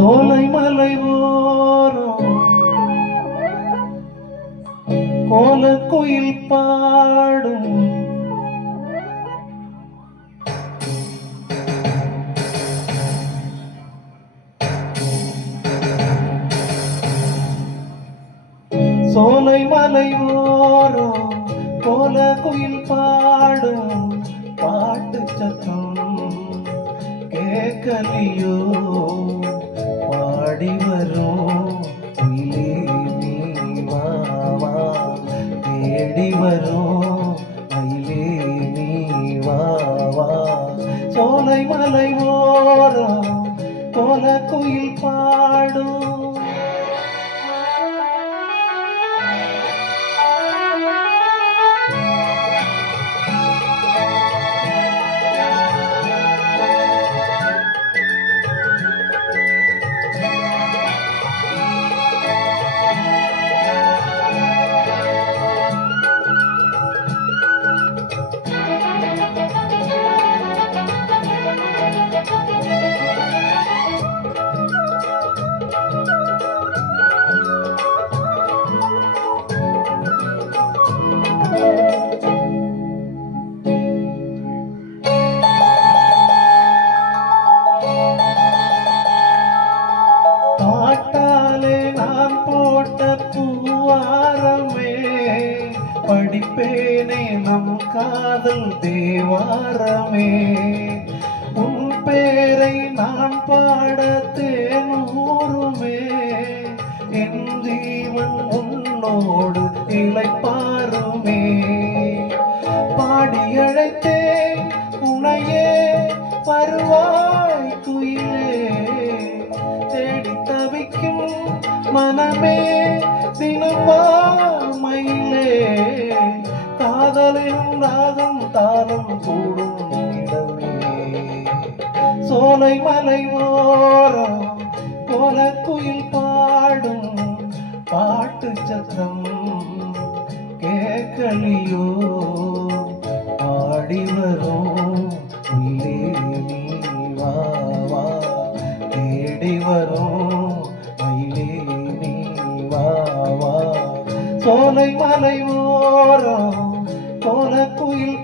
சோலை மலை ஓரம் கோலக்குயில் பாடும் சோலை மலை ஓரம் கோலக்குயில் பாடும் பாட்டு சத்தம் கேட்கலியோ பாடி வரும் குயிலே நீ வா வா தேடி வரும் மயிலே நீ வா வா சோலை மலை ஓரம் கோலக்குயில் பாடும் படிப்பேனே நம் காதல் தேவாரமே உன் பேரை நான் பாட தேனூருமே என் ஜீவன் உன்னோடு இளைப்பாருமே பாடி அழைத்தேன் உனையே வருவாய் குயிலே தேடி தவிக்கும் மனமே தினமா மயிலே காதலின் ராகம் தாளம் கூடும் இடமே சோலை மலை ஓரம் கோலக்குயில் பாடும் பாட்டு சத்தம் கேட்கலியோ பாடி வரும் குயிலே நீ வா வா தேடி வரும் மயிலே நீ வா வா சோலை மலை ஓரம் கோலக்குயில்